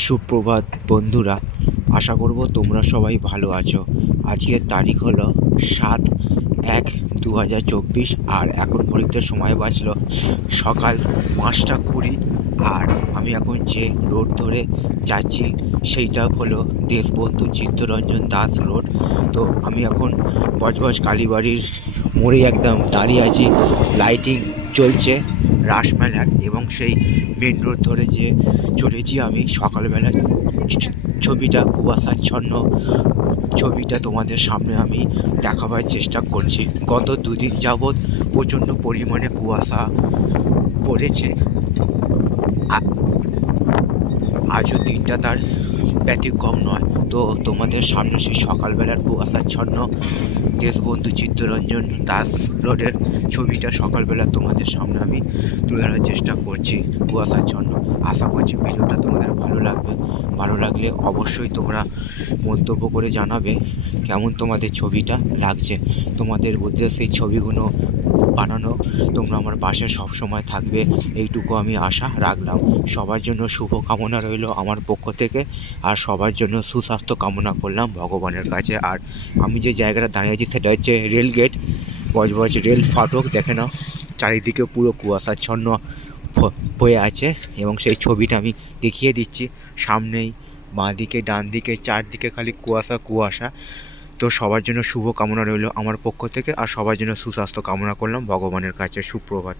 সুপ্রভাত বন্ধুরা, আশা করব তোমরা সবাই ভালো আছো। আজকের তারিখ হলো 7/1/2024 আর এখন ঘড়িতে সময় বাজলো সকাল 5টা 20। আর আমি এখন যে রোড ধরে যাচ্ছি সেইটা হলো দেশবন্ধু চিত্তরঞ্জন দাস রোড। তো আমি এখন বজবজ কালীবাড়ির মোড়ে একদম দাঁড়িয়ে আছি। লাইটিং চলছে রাসমেলার, এবং সেই মেন রোড ধরে যে চলেছি আমি সকালবেলা। ছবিটা কুয়াশাচ্ছন্ন ছবিটা তোমাদের সামনে আমি দেখাবার চেষ্টা করছি। গত দুদিন যাবৎ প্রচণ্ড পরিমাণে কুয়াশা পড়েছে। আজও দিনটা তার ব্যতিক্রম নয়। তো তোমাদের সামনে সেই সকালবেলার কুয়াশাচ্ছন্ন দেশবন্ধু চিত্তরঞ্জন দাস রোডের ছবিটা সকালবেলা তোমাদের সামনে আমি তুলে ধরার চেষ্টা করছি কুয়াশাচ্ছন্ন। আশা করছি ভিডিওটা তোমাদের ভালো লাগবে। ভালো লাগলে অবশ্যই তোমরা মন্তব্য করে জানাবে কেমন তোমাদের ছবিটা লাগছে। তোমাদের উদ্দেশ্যে এই ছবিগুলো বানানো, তোমরা আমার পাশে সবসময় থাকবে এইটুকু আমি আশা রাখলাম। সবার জন্য শুভ কামনা রইল আমার পক্ষ থেকে, আর সবার জন্য সুস্বাস্থ্য কামনা করলাম ভগবানের কাছে। আর আমি যে জায়গাটা দাঁড়িয়ে আছি সেটা হচ্ছে রেল গেট, বজবজ রেল ফাটক। দেখে নাও চারিদিকে পুরো কুয়াশাচ্ছন্ন হয়ে আছে, এবং সেই ছবিটা আমি দেখিয়ে দিচ্ছি। সামনেই বাঁ দিকে ডান দিকে চারদিকে খালি কুয়াশা কুয়াশা। তো সবার জন্য শুভ কামনা রইল আমার পক্ষ থেকে, আর সবার জন্য সুস্বাস্থ্য কামনা করলাম ভগবানের কাছে। সুপ্রভাত।